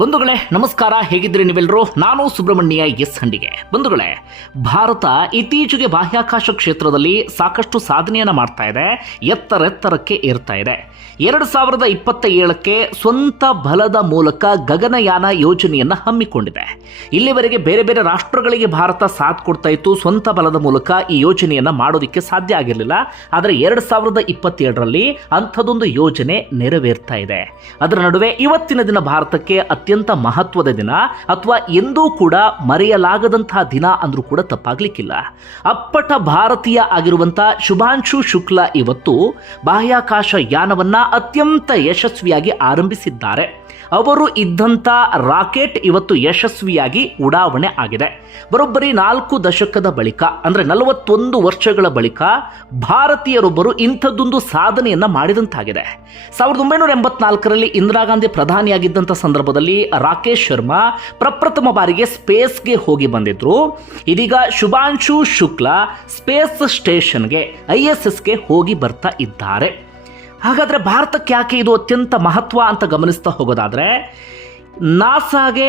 ಬಂಧುಗಳೇ, ನಮಸ್ಕಾರ. ಹೇಗಿದ್ರಿ ನೀವೆಲ್ಲರೂ? ನಾನು ಸುಬ್ರಹ್ಮಣ್ಯ ಎಸ್ ಹಂಡಿಗೆ. ಬಂಧುಗಳೇ, ಭಾರತ ಇತ್ತೀಚೆಗೆ ಬಾಹ್ಯಾಕಾಶ ಕ್ಷೇತ್ರದಲ್ಲಿ ಸಾಕಷ್ಟು ಸಾಧನೆಯನ್ನು ಮಾಡ್ತಾ ಇದೆ. ಎತ್ತರೆತ್ತರಕ್ಕೆ ಏರ್ತಾ ಇದೆ. ಎರಡು ಸಾವಿರದ ಇಪ್ಪತ್ತ ಏಳಕ್ಕೆ ಸ್ವಂತ ಬಲದ ಮೂಲಕ ಗಗನಯಾನ ಯೋಜನೆಯನ್ನ ಹಮ್ಮಿಕೊಂಡಿದೆ. ಇಲ್ಲಿವರೆಗೆ ಬೇರೆ ಬೇರೆ ರಾಷ್ಟ್ರಗಳಿಗೆ ಭಾರತ ಸಾಥ್ ಕೊಡ್ತಾ ಇತ್ತು. ಸ್ವಂತ ಬಲದ ಮೂಲಕ ಈ ಯೋಜನೆಯನ್ನ ಮಾಡೋದಕ್ಕೆ ಸಾಧ್ಯ ಆಗಿರಲಿಲ್ಲ. ಆದರೆ ಎರಡು ಸಾವಿರದ ಇಪ್ಪತ್ತೇಳರಲ್ಲಿ ಅಂಥದೊಂದು ಯೋಜನೆ ನೆರವೇರ್ತಾ ಇದೆ. ಅದರ ನಡುವೆ ಇವತ್ತಿನ ದಿನ ಭಾರತಕ್ಕೆ ಅತ್ಯಂತ ಮಹತ್ವದ ದಿನ ಅಥವಾ ಎಂದೂ ಕೂಡ ಮರೆಯಲಾಗದಂತಹ ದಿನ ಅಂದರೂ ಕೂಡ ತಪ್ಪಾಗಲಿಕ್ಕಿಲ್ಲ. ಅಪ್ಪಟ ಭಾರತೀಯ ಆಗಿರುವಂತ ಶುಭಾಂಶು ಶುಕ್ಲಾ ಇವತ್ತು ಬಾಹ್ಯಾಕಾಶ ಯಾನವನ್ನ ಅತ್ಯಂತ ಯಶಸ್ವಿಯಾಗಿ ಆರಂಭಿಸಿದ್ದಾರೆ. ಅವರು ಇದ್ದಂಥ ರಾಕೆಟ್ ಇವತ್ತು ಯಶಸ್ವಿಯಾಗಿ ಉಡಾವಣೆ ಆಗಿದೆ. ಬರೋಬ್ಬರಿ ನಾಲ್ಕು ದಶಕದ ಬಳಿಕ, ಅಂದರೆ ನಲವತ್ತೊಂದು ವರ್ಷಗಳ ಬಳಿಕ ಭಾರತೀಯರೊಬ್ಬರು ಇಂಥದ್ದೊಂದು ಸಾಧನೆಯನ್ನು ಮಾಡಿದಂತಾಗಿದೆ. ಸಾವಿರದ ಒಂಬೈನೂರ ಎಂಬತ್ನಾಲ್ಕರಲ್ಲಿ ಇಂದಿರಾ ಗಾಂಧಿ ಪ್ರಧಾನಿಯಾಗಿದ್ದಂಥ ಸಂದರ್ಭದಲ್ಲಿ ರಾಕೇಶ್ ಶರ್ಮಾ ಪ್ರಪ್ರಥಮ ಬಾರಿಗೆ ಸ್ಪೇಸ್ಗೆ ಹೋಗಿ ಬಂದಿದ್ರು. ಇದೀಗ ಶುಭಾಂಶು ಶುಕ್ಲಾ ಸ್ಪೇಸ್ ಸ್ಟೇಷನ್ಗೆ, ಐ ಎಸ್ ಎಸ್ಗೆ ಹೋಗಿ ಬರ್ತಾ ಇದ್ದಾರೆ. ಹಾಗಾದ್ರೆ ಭಾರತಕ್ಕೆ ಯಾಕೆ ಇದು ಅತ್ಯಂತ ಮಹತ್ವ ಅಂತ ಗಮನಿಸ್ತಾ ಹೋಗೋದಾದರೆ, ನಾಸಾಗೆ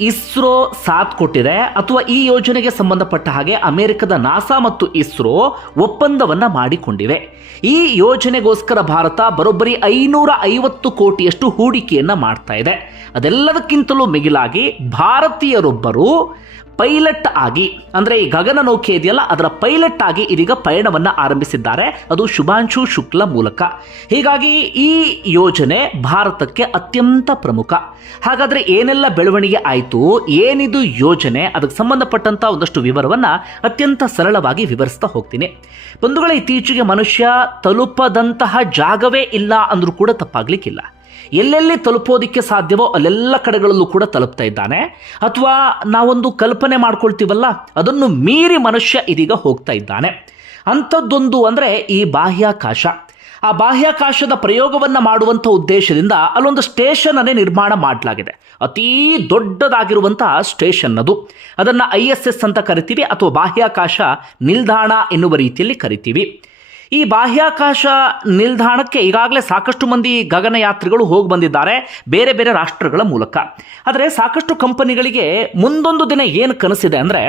ಇಸ್ರೋ ಸಾಥ್ ಕೊಟ್ಟಿದೆ ಅಥವಾ ಈ ಯೋಜನೆಗೆ ಸಂಬಂಧಪಟ್ಟ ಹಾಗೆ ಅಮೆರಿಕದ ನಾಸಾ ಮತ್ತು ಇಸ್ರೋ ಒಪ್ಪಂದವನ್ನು ಮಾಡಿಕೊಂಡಿವೆ. ಈ ಯೋಜನೆಗೋಸ್ಕರ ಭಾರತ ಬರೋಬ್ಬರಿ ಐನೂರ ಐವತ್ತು ಕೋಟಿಯಷ್ಟು ಹೂಡಿಕೆಯನ್ನು ಮಾಡ್ತಾ ಇದೆ. ಅದೆಲ್ಲದಕ್ಕಿಂತಲೂ ಮಿಗಿಲಾಗಿ ಭಾರತೀಯರೊಬ್ಬರು ಪೈಲಟ್ ಆಗಿ, ಅಂದ್ರೆ ಈ ಗಗನ ನೌಕೆ ಇದೆಯಲ್ಲ, ಅದರ ಪೈಲಟ್ ಆಗಿ ಇದೀಗ ಪಯಣವನ್ನ ಆರಂಭಿಸಿದ್ದಾರೆ. ಅದು ಶುಭಾಂಶು ಶುಕ್ಲ ಮೂಲಕ. ಹೀಗಾಗಿ ಈ ಯೋಜನೆ ಭಾರತಕ್ಕೆ ಅತ್ಯಂತ ಪ್ರಮುಖ. ಹಾಗಾದ್ರೆ ಏನೆಲ್ಲ ಬೆಳವಣಿಗೆ ಆಯಿತು? ಏನಿದು ಯೋಜನೆ? ಅದಕ್ಕೆ ಸಂಬಂಧಪಟ್ಟಂತ ಒಂದಷ್ಟು ವಿವರವನ್ನ ಅತ್ಯಂತ ಸರಳವಾಗಿ ವಿವರಿಸ್ತಾ ಹೋಗ್ತೀನಿ. ಬಂಧುಗಳ, ಇತ್ತೀಚೆಗೆ ಮನುಷ್ಯ ತಲುಪದಂತಹ ಜಾಗವೇ ಇಲ್ಲ ಅಂದ್ರೂ ಕೂಡ ತಪ್ಪಾಗ್ಲಿಕ್ಕಿಲ್ಲ. ಎಲ್ಲೆಲ್ಲಿ ತಲುಪೋದಿಕ್ಕೆ ಸಾಧ್ಯವೋ ಅಲ್ಲೆಲ್ಲ ಕಡೆಗಳಲ್ಲೂ ಕೂಡ ತಲುಪ್ತಾ ಇದ್ದಾನೆ. ಅಥವಾ ನಾವೊಂದು ಕಲ್ಪನೆ ಮಾಡ್ಕೊಳ್ತೀವಲ್ಲ, ಅದನ್ನು ಮೀರಿ ಮನುಷ್ಯ ಇದೀಗ ಹೋಗ್ತಾ ಇದ್ದಾನೆ. ಅಂಥದ್ದೊಂದು ಅಂದರೆ ಈ ಬಾಹ್ಯಾಕಾಶ. ಆ ಬಾಹ್ಯಾಕಾಶದ ಪ್ರಯೋಗವನ್ನು ಮಾಡುವಂಥ ಉದ್ದೇಶದಿಂದ ಅಲ್ಲೊಂದು ಸ್ಟೇಷನ್ ಅನ್ನೇ ನಿರ್ಮಾಣ ಮಾಡಲಾಗಿದೆ. ಅತೀ ದೊಡ್ಡದಾಗಿರುವಂಥ ಸ್ಟೇಷನ್ ಅದು. ಅದನ್ನು ಐ ಎಸ್ ಎಸ್ ಅಂತ ಕರಿತೀವಿ, ಅಥವಾ ಬಾಹ್ಯಾಕಾಶ ನಿಲ್ದಾಣ ಎನ್ನುವ ರೀತಿಯಲ್ಲಿ ಕರಿತೀವಿ. ಈ ಬಾಹ್ಯಾಕಾಶ ನಿಲ್ದಾಣಕ್ಕೆ ಈಗಾಗಲೇ ಸಾಕಷ್ಟು ಮಂದಿ ಗಗನಯಾತ್ರಿಗಳು ಹೋಗಿ ಬಂದಿದ್ದಾರೆ, ಬೇರೆ ಬೇರೆ ರಾಷ್ಟ್ರಗಳ ಮೂಲಕ. ಆದರೆ ಸಾಕಷ್ಟು ಕಂಪನಿಗಳಿಗೆ ಮುಂದೊಂದು ದಿನ ಏನು ಕನಸಿದೆ ಅಂದರೆ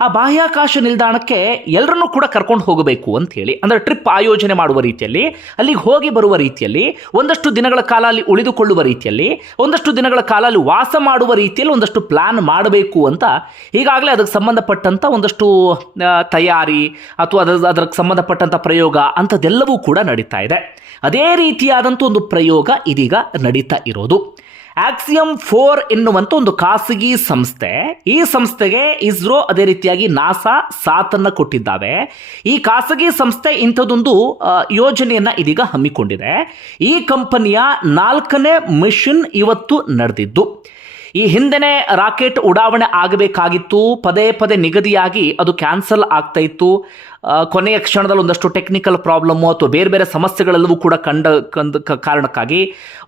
ಆ ಬಾಹ್ಯಾಕಾಶ ನಿಲ್ದಾಣಕ್ಕೆ ಎಲ್ಲರನ್ನೂ ಕೂಡ ಕರ್ಕೊಂಡು ಹೋಗಬೇಕು ಅಂತ ಹೇಳಿ, ಅಂದರೆ ಟ್ರಿಪ್ ಆಯೋಜನೆ ಮಾಡುವ ರೀತಿಯಲ್ಲಿ, ಅಲ್ಲಿಗೆ ಹೋಗಿ ಬರುವ ರೀತಿಯಲ್ಲಿ, ಒಂದಷ್ಟು ದಿನಗಳ ಕಾಲ ಅಲ್ಲಿ ಉಳಿದುಕೊಳ್ಳುವ ರೀತಿಯಲ್ಲಿ, ಒಂದಷ್ಟು ದಿನಗಳ ಕಾಲ ಅಲ್ಲಿ ವಾಸ ಮಾಡುವ ರೀತಿಯಲ್ಲಿ ಒಂದಷ್ಟು ಪ್ಲಾನ್ ಮಾಡಬೇಕು ಅಂತ ಈಗಾಗಲೇ ಅದಕ್ಕೆ ಸಂಬಂಧಪಟ್ಟಂಥ ಒಂದಷ್ಟು ತಯಾರಿ ಅಥವಾ ಅದ ಅದಕ್ಕೆ ಸಂಬಂಧಪಟ್ಟಂಥ ಪ್ರಯೋಗ ಅಂಥದ್ದೆಲ್ಲವೂ ಕೂಡ ನಡೀತಾ ಇದೆ. ಅದೇ ರೀತಿಯಾದಂಥ ಒಂದು ಪ್ರಯೋಗ ಇದೀಗ ನಡೀತಾ ಇರೋದು. ಆಕ್ಸಿಯಂ ಫೋರ್ ಎನ್ನುವಂಥ ಒಂದು ಖಾಸಗಿ ಸಂಸ್ಥೆ. ಈ ಸಂಸ್ಥೆಗೆ ಇಸ್ರೋ ಅದೇ ರೀತಿಯಾಗಿ ನಾಸಾ ಸಾಥನ್ನು ಕೊಟ್ಟಿದ್ದಾವೆ. ಈ ಖಾಸಗಿ ಸಂಸ್ಥೆ ಇಂಥದೊಂದು ಯೋಜನೆಯನ್ನು ಇದೀಗ ಹಮ್ಮಿಕೊಂಡಿದೆ. ಈ ಕಂಪನಿಯ ನಾಲ್ಕನೇ ಮಿಷನ್ ಇವತ್ತು ನಡೆದಿದ್ದು. ಈ ಹಿಂದೆನೆ ರಾಕೆಟ್ ಉಡಾವಣೆ ಆಗಬೇಕಾಗಿತ್ತು. ಪದೇ ಪದೇ ನಿಗದಿಯಾಗಿ ಅದು ಕ್ಯಾನ್ಸಲ್ ಆಗ್ತಾ ಇತ್ತು. ಕೊನೆಯ ಕ್ಷಣದಲ್ಲಿ ಒಂದಷ್ಟು ಟೆಕ್ನಿಕಲ್ ಪ್ರಾಬ್ಲಮ್ಮು ಅಥವಾ ಬೇರೆ ಬೇರೆ ಸಮಸ್ಯೆಗಳೆಲ್ಲವೂ ಕೂಡ ಕಂಡ ಕಂದ ಕಾರಣಕ್ಕಾಗಿ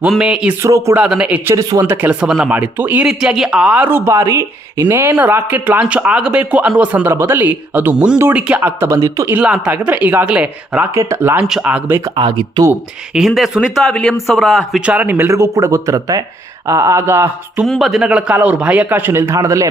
ಒಮ್ಮೆ ಇಸ್ರೋ ಕೂಡ ಅದನ್ನು ಎಚ್ಚರಿಸುವಂಥ ಕೆಲಸವನ್ನು ಮಾಡಿತ್ತು. ಈ ರೀತಿಯಾಗಿ ಆರು ಬಾರಿ ಇನ್ನೇನು ರಾಕೆಟ್ ಲಾಂಚ್ ಆಗಬೇಕು ಅನ್ನುವ ಸಂದರ್ಭದಲ್ಲಿ ಅದು ಮುಂದೂಡಿಕೆ ಆಗ್ತಾ ಬಂದಿತ್ತು. ಇಲ್ಲ ಅಂತ ಆಗಿದ್ರೆ ಈಗಾಗಲೇ ರಾಕೆಟ್ ಲಾಂಚ್ ಆಗಬೇಕಾಗಿತ್ತು ಈ ಹಿಂದೆ ಸುನಿತಾ ವಿಲಿಯಮ್ಸ್ ಅವರ ವಿಚಾರ ನಿಮ್ಮೆಲ್ಲರಿಗೂ ಕೂಡ ಗೊತ್ತಿರುತ್ತೆ. ಆಗ ತುಂಬ ದಿನಗಳ ಕಾಲ ಅವರು ಬಾಹ್ಯಾಕಾಶ ನಿಲ್ದಾಣದಲ್ಲೇ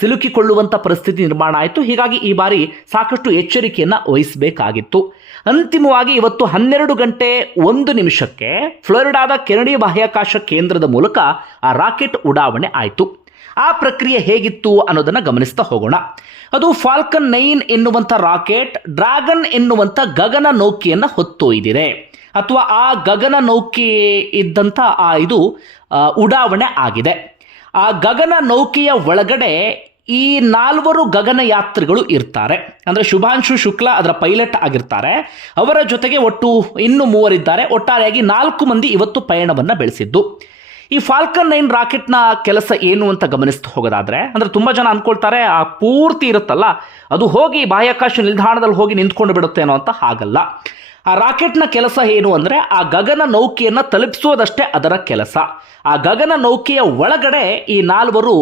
ಸಿಲುಕಿಕೊಳ್ಳುವಂಥ ಪರಿಸ್ಥಿತಿ ನಿರ್ಮಾಣ ಆಯಿತು. ಹೀಗಾಗಿ ಈ ಬಾರಿ ಸಾಕಷ್ಟು ಎಚ್ಚರಿಕೆಯನ್ನು ವಹಿಸಬೇಕಾಗಿತ್ತು. ಅಂತಿಮವಾಗಿ ಇವತ್ತು ಹನ್ನೆರಡು ಗಂಟೆ ಒಂದು ನಿಮಿಷಕ್ಕೆ ಫ್ಲೋರಿಡಾದ ಕೆನಡಿ ಬಾಹ್ಯಾಕಾಶ ಕೇಂದ್ರದ ಮೂಲಕ ಆ ರಾಕೆಟ್ ಉಡಾವಣೆ ಆಯಿತು. ಆ ಪ್ರಕ್ರಿಯೆ ಹೇಗಿತ್ತು ಅನ್ನೋದನ್ನು ಗಮನಿಸ್ತಾ ಹೋಗೋಣ. ಅದು ಫಾಲ್ಕನ್ ನೈನ್ ಎನ್ನುವಂಥ ರಾಕೆಟ್, ಡ್ರ್ಯಾಗನ್ ಎನ್ನುವಂಥ ಗಗನ ನೌಕೆಯನ್ನು ಹೊತ್ತೊಯ್ದಿದೆ. ಅಥವಾ ಆ ಗಗನ ನೌಕೆ ಇದ್ದಂಥ ಆ ಇದು ಉಡಾವಣೆ ಆಗಿದೆ. ಆ ಗಗನ ನೌಕೆಯ ಒಳಗಡೆ ಈ ನಾಲ್ವರು ಗಗನಯಾತ್ರಿಗಳು ಇರ್ತಾರೆ. ಅಂದರೆ ಶುಭಾಂಶು ಶುಕ್ಲ ಅದರ ಪೈಲಟ್ ಆಗಿರ್ತಾರೆ. ಅವರ ಜೊತೆಗೆ ಒಟ್ಟು ಇನ್ನು ಮೂವರಿದ್ದಾರೆ. ಒಟ್ಟಾರೆಯಾಗಿ ನಾಲ್ಕು ಮಂದಿ ಇವತ್ತು ಪಯಣವನ್ನು ಬೆಳೆಸಿದ್ದು. ಈ ಫಾಲ್ಕನ್ ನೈನ್ ರಾಕೆಟ್ನ ಕೆಲಸ ಏನು ಅಂತ ಗಮನಿಸ್ತಾ ಹೋಗೋದಾದ್ರೆ, ಅಂದರೆ ತುಂಬ ಜನ ಅಂದ್ಕೊಳ್ತಾರೆ ಆ ಪೂರ್ತಿ ಇರುತ್ತಲ್ಲ, ಅದು ಹೋಗಿ ಬಾಹ್ಯಾಕಾಶ ನಿಲ್ದಾಣದಲ್ಲಿ ಹೋಗಿ ನಿಂತ್ಕೊಂಡು ಬಿಡುತ್ತೇನೋ ಅಂತ ಹಾಗಲ್ಲ. ಆ ರಾಕೆಟ್ನ ಕೆಲಸ ಏನು ಅಂದರೆ ಆ ಗಗನ ನೌಕೆಯನ್ನು ತಲುಪಿಸೋದಷ್ಟೇ ಅದರ ಕೆಲಸ. ಆ ಗಗನ ನೌಕೆಯ ಒಳಗಡೆ ಈ ನಾಲ್ವರು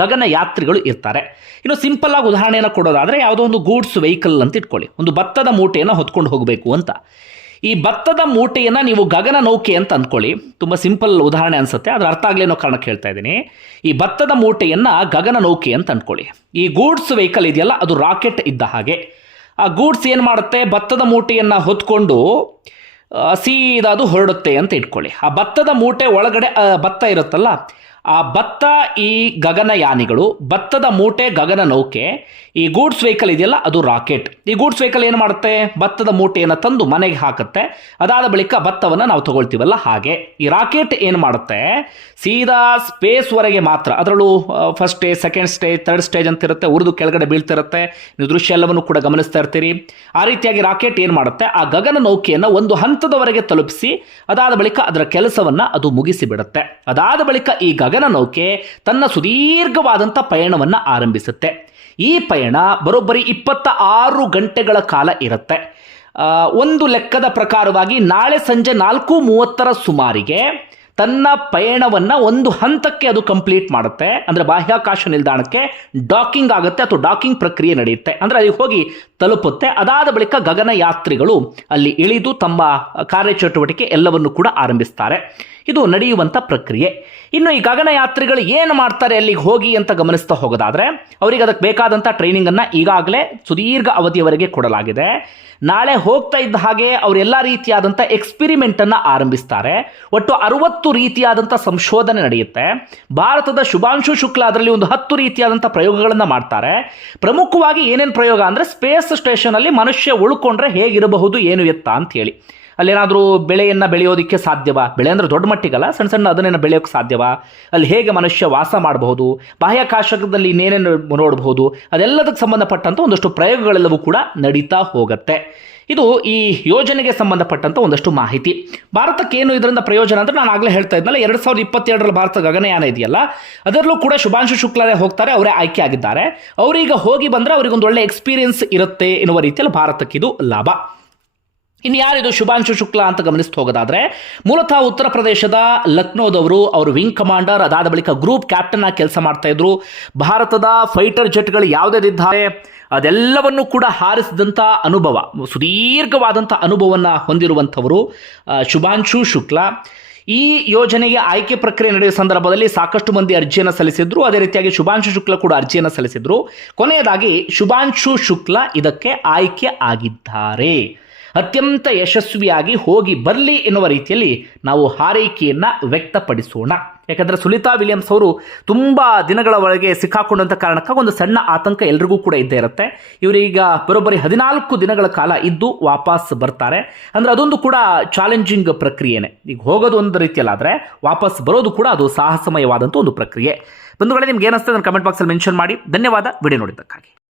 ಗಗನ ಯಾತ್ರಿಗಳು ಇರ್ತಾರೆ. ಇನ್ನು ಸಿಂಪಲ್ ಆಗಿ ಉದಾಹರಣೆಯನ್ನು ಕೊಡೋದಾದರೆ ಯಾವುದೋ ಒಂದು ಗೂಡ್ಸ್ ವೆಹಿಕಲ್ ಅಂತ ಇಟ್ಕೊಳ್ಳಿ. ಒಂದು ಭತ್ತದ ಮೂಟೆಯನ್ನು ಹೊತ್ಕೊಂಡು ಹೋಗಬೇಕು ಅಂತ. ಈ ಭತ್ತದ ಮೂಟೆಯನ್ನು ನೀವು ಗಗನ ನೌಕೆ ಅಂತ ಅಂದ್ಕೊಳ್ಳಿ ತುಂಬ ಸಿಂಪಲ್ ಉದಾಹರಣೆ ಅನ್ಸುತ್ತೆ. ಅದರ ಅರ್ಥ ಆಗಲಿ ಅನ್ನೋ ಕಾರಣಕ್ಕೆ ಹೇಳ್ತಾ ಇದ್ದೀನಿ. ಈ ಭತ್ತದ ಮೂಟೆಯನ್ನು ಗಗನ ನೌಕೆ ಅಂತ ಅಂದ್ಕೊಳ್ಳಿ ಈ ಗೂಡ್ಸ್ ವೆಹಿಕಲ್ ಇದೆಯಲ್ಲ, ಅದು ರಾಕೆಟ್ ಇದ್ದ ಹಾಗೆ. ಆ ಗೂಡ್ಸ್ ಏನು ಮಾಡುತ್ತೆ? ಭತ್ತದ ಮೂಟೆಯನ್ನು ಹೊತ್ಕೊಂಡು ಸೀದಾ ಅದು ಹೊರಡುತ್ತೆ ಅಂತ ಇಟ್ಕೊಳ್ಳಿ. ಆ ಭತ್ತದ ಮೂಟೆ ಒಳಗಡೆ ಭತ್ತ ಇರುತ್ತಲ್ಲ ಆ ಭತ್ತ ಈ ಗಗನಯಾನಿಗಳು, ಭತ್ತದ ಮೂಟೆ ಗಗನ ನೌಕೆ, ಈ ಗೂಡ್ಸ್ ವೆಹಿಕಲ್ ಇದೆಯಲ್ಲ, ಅದು ರಾಕೆಟ್. ಈ ಗೂಡ್ಸ್ ವೆಹಿಕಲ್ ಏನು ಮಾಡುತ್ತೆ? ಭತ್ತದ ಮೂಟೆಯನ್ನು ತಂದು ಮನೆಗೆ ಹಾಕುತ್ತೆ. ಅದಾದ ಬಳಿಕ ಭತ್ತವನ್ನು ನಾವು ತಗೊಳ್ತೀವಲ್ಲ ಹಾಗೆ. ಈ ರಾಕೆಟ್ ಏನು ಮಾಡುತ್ತೆ? ಸೀದಾ ಸ್ಪೇಸ್ವರೆಗೆ ಮಾತ್ರ, ಅದರಲ್ಲೂ first stage second stage third stage ಅಂತ ಇರುತ್ತೆ. ಉರಿದು ಕೆಳಗಡೆ ಬೀಳ್ತಿರುತ್ತೆ. ನೀವು ದೃಶ್ಯ ಎಲ್ಲವನ್ನು ಕೂಡ ಗಮನಿಸ್ತಾ ಇರ್ತೀರಿ. ಆ ರೀತಿಯಾಗಿ ರಾಕೆಟ್ ಏನು ಮಾಡುತ್ತೆ? ಆ ಗಗನ ನೌಕೆಯನ್ನು ಒಂದು ಹಂತದವರೆಗೆ ತಲುಪಿಸಿ, ಅದಾದ ಬಳಿಕ ಅದರ ಕೆಲಸವನ್ನು ಅದು ಮುಗಿಸಿ ಬಿಡುತ್ತೆ ಅದಾದ ಬಳಿಕ ಈ ಗಗನ ನೌಕೆ ತನ್ನ ಸುದೀರ್ಘವಾದಂಥ ಪಯಣವನ್ನು ಆರಂಭಿಸುತ್ತೆ. ಈ ಪಯಣ ಬರೋಬ್ಬರಿ ಇಪ್ಪತ್ತ ಆರು ಗಂಟೆಗಳ ಕಾಲ ಇರುತ್ತೆ. ಒಂದು ಲೆಕ್ಕದ ಪ್ರಕಾರವಾಗಿ ನಾಳೆ ಸಂಜೆ ನಾಲ್ಕು ಮೂವತ್ತರ ಸುಮಾರಿಗೆ ತನ್ನ ಪಯಣವನ್ನು ಒಂದು ಹಂತಕ್ಕೆ ಅದು ಕಂಪ್ಲೀಟ್ ಮಾಡುತ್ತೆ. ಅಂದರೆ ಬಾಹ್ಯಾಕಾಶ ನಿಲ್ದಾಣಕ್ಕೆ ಡಾಕಿಂಗ್ ಆಗುತ್ತೆ ಅಥವಾ ಡಾಕಿಂಗ್ ಪ್ರಕ್ರಿಯೆ ನಡೆಯುತ್ತೆ. ಅಂದರೆ ಅಲ್ಲಿಗೆ ಹೋಗಿ ತಲುಪುತ್ತೆ. ಅದಾದ ಬಳಿಕ ಗಗನಯಾತ್ರಿಗಳು ಅಲ್ಲಿ ಇಳಿದು ತಮ್ಮ ಕಾರ್ಯಚಟುವಟಿಕೆ ಎಲ್ಲವನ್ನು ಕೂಡ ಆರಂಭಿಸ್ತಾರೆ. ಇದು ನಡೆಯುವಂಥ ಪ್ರಕ್ರಿಯೆ. ಇನ್ನು ಈ ಗಗನಯಾತ್ರಿಗಳು ಏನು ಮಾಡ್ತಾರೆ ಅಲ್ಲಿಗೆ ಹೋಗಿ ಅಂತ ಗಮನಿಸ್ತಾ ಹೋಗೋದಾದರೆ, ಅವರಿಗೆ ಅದಕ್ಕೆ ಬೇಕಾದಂಥ ಟ್ರೈನಿಂಗನ್ನು ಈಗಾಗಲೇ ಸುದೀರ್ಘ ಅವಧಿಯವರೆಗೆ ಕೊಡಲಾಗಿದೆ. ನಾಳೆ ಹೋಗ್ತಾ ಇದ್ದ ಹಾಗೆ ಅವರೆಲ್ಲ ರೀತಿಯಾದಂಥ ಎಕ್ಸ್ಪಿರಿಮೆಂಟನ್ನು ಆರಂಭಿಸ್ತಾರೆ. ಒಟ್ಟು ಅರುವತ್ತು ರೀತಿಯಾದಂಥ ಸಂಶೋಧನೆ ನಡೆಯುತ್ತೆ. ಭಾರತದ ಶುಭಾಂಶು ಶುಕ್ಲ ಅದರಲ್ಲಿ ಒಂದು ಹತ್ತು ರೀತಿಯಾದಂಥ ಪ್ರಯೋಗಗಳನ್ನು ಮಾಡ್ತಾರೆ. ಪ್ರಮುಖವಾಗಿ ಏನೇನು ಪ್ರಯೋಗ ಅಂದರೆ ಸ್ಪೇಸ್ ಸ್ಟೇಷನಲ್ಲಿ ಮನುಷ್ಯ ಉಳ್ಕೊಂಡ್ರೆ ಹೇಗಿರಬಹುದು ಏನು ಎತ್ತ ಅಂತ ಹೇಳಿ. ಅಲ್ಲೇನಾದರೂ ಬೆಳೆಯನ್ನು ಬೆಳೆಯೋದಕ್ಕೆ ಸಾಧ್ಯವಾ? ಬೆಳೆ ಅಂದರೆ ದೊಡ್ಡ ಮಟ್ಟಿಗಲ್ಲ, ಸಣ್ಣ ಸಣ್ಣ ಅದನ್ನೇನು ಬೆಳೆಯೋಕ್ಕೆ ಸಾಧ್ಯವಾ? ಅಲ್ಲಿ ಹೇಗೆ ಮನುಷ್ಯ ವಾಸ ಮಾಡಬಹುದು? ಬಾಹ್ಯಾಕಾಶದಲ್ಲಿ ಇನ್ನೇನೇನು ನೋಡಬಹುದು? ಅದೆಲ್ಲದಕ್ಕೆ ಸಂಬಂಧಪಟ್ಟಂಥ ಒಂದಷ್ಟು ಪ್ರಯೋಗಗಳೆಲ್ಲವೂ ಕೂಡ ನಡೀತಾ ಹೋಗುತ್ತೆ. ಇದು ಈ ಯೋಜನೆಗೆ ಸಂಬಂಧಪಟ್ಟಂಥ ಒಂದಷ್ಟು ಮಾಹಿತಿ. ಭಾರತಕ್ಕೆ ಏನು ಇದರಿಂದ ಪ್ರಯೋಜನ ಅಂದರೆ ನಾನು ಆಗಲೇ ಹೇಳ್ತಾ ಇದ್ನಲ್ಲ, ಎರಡು ಸಾವಿರದ ಇಪ್ಪತ್ತೆರಡರಲ್ಲಿ ಭಾರತ ಗಗನಯಾನ ಇದೆಯಲ್ಲ, ಅದರಲ್ಲೂ ಕೂಡ ಶುಭಾಂಶು ಶುಕ್ಲರೇ ಹೋಗ್ತಾರೆ, ಅವರೇ ಆಯ್ಕೆ ಆಗಿದ್ದಾರೆ. ಅವರೀಗ ಹೋಗಿ ಬಂದರೆ ಅವರಿಗೊಂದು ಒಳ್ಳೆ ಎಕ್ಸ್ಪೀರಿಯನ್ಸ್ ಇರುತ್ತೆ ಎನ್ನುವ ರೀತಿಯಲ್ಲಿ ಭಾರತಕ್ಕೆ ಇದು ಲಾಭ. ಇನ್ನು ಯಾರಿದು ಶುಭಾಂಶು ಶುಕ್ಲಾ ಅಂತ ಗಮನಿಸ್ತಾ ಹೋಗೋದಾದ್ರೆ, ಮೂಲತಃ ಉತ್ತರ ಪ್ರದೇಶದ ಲಕ್ನೋದವರು ಅವರು ವಿಂಗ್ ಕಮಾಂಡರ್ ಅದಾದ ಬಳಿಕ ಗ್ರೂಪ್ ಕ್ಯಾಪ್ಟನ್ ಆಗಿ ಕೆಲಸ ಮಾಡ್ತಾ ಇದ್ರು. ಭಾರತದ ಫೈಟರ್ ಜೆಟ್ಗಳು ಯಾವುದೇದಿದ್ದಾರೆ ಅದೆಲ್ಲವನ್ನು ಕೂಡ ಹಾರಿಸಿದಂಥ ಅನುಭವ ಸುದೀರ್ಘವಾದಂಥ ಅನುಭವವನ್ನು ಹೊಂದಿರುವಂಥವರು ಶುಭಾಂಶು ಶುಕ್ಲ. ಈ ಯೋಜನೆಗೆ ಆಯ್ಕೆ ಪ್ರಕ್ರಿಯೆ ನಡೆಯುವ ಸಂದರ್ಭದಲ್ಲಿ ಸಾಕಷ್ಟು ಮಂದಿ ಅರ್ಜಿಯನ್ನು ಸಲ್ಲಿಸಿದ್ರು. ಅದೇ ರೀತಿಯಾಗಿ ಶುಭಾಂಶು ಶುಕ್ಲ ಕೂಡ ಅರ್ಜಿಯನ್ನು ಸಲ್ಲಿಸಿದ್ರು. ಕೊನೆಯದಾಗಿ ಶುಭಾಂಶು ಶುಕ್ಲ ಇದಕ್ಕೆ ಆಯ್ಕೆ ಆಗಿದ್ದಾರೆ. ಅತ್ಯಂತ ಯಶಸ್ವಿಯಾಗಿ ಹೋಗಿ ಬರಲಿ ಎನ್ನುವ ರೀತಿಯಲ್ಲಿ ನಾವು ಹಾರೈಕೆಯನ್ನು ವ್ಯಕ್ತಪಡಿಸೋಣ. ಯಾಕಂದರೆ ಸುಲಿತಾ ವಿಲಿಯಮ್ಸ್ ಅವರು ತುಂಬ ದಿನಗಳ ಒಳಗೆ ಸಿಕ್ಕಾಕೊಂಡಂಥ ಕಾರಣಕ್ಕಾಗಿ ಒಂದು ಸಣ್ಣ ಆತಂಕ ಎಲ್ರಿಗೂ ಕೂಡ ಇದ್ದೇ ಇರುತ್ತೆ. ಇವರೀಗ ಬರೋಬ್ಬರಿ ಹದಿನಾಲ್ಕು ದಿನಗಳ ಕಾಲ ಇದ್ದು ವಾಪಸ್ ಬರ್ತಾರೆ. ಅಂದರೆ ಅದೊಂದು ಕೂಡ ಚಾಲೆಂಜಿಂಗ್ ಪ್ರಕ್ರಿಯೆನೇ. ಈಗ ಹೋಗೋದು ಒಂದು ರೀತಿಯಲ್ಲಾದರೆ ವಾಪಸ್ ಬರೋದು ಕೂಡ ಅದು ಸಾಹಸಮಯವಾದಂಥ ಒಂದು ಪ್ರಕ್ರಿಯೆ. ಬಂಧುಗಳೇ, ನಿಮ್ಗೆ ಏನಿಸ್ತದೆ ನನ್ನ ಕಮೆಂಟ್ ಬಾಕ್ಸಲ್ಲಿ ಮೆನ್ಷನ್ ಮಾಡಿ. ಧನ್ಯವಾದ. ವಿಡಿಯೋ ನೋಡಿದ್ದಕ್ಕಾಗಿ.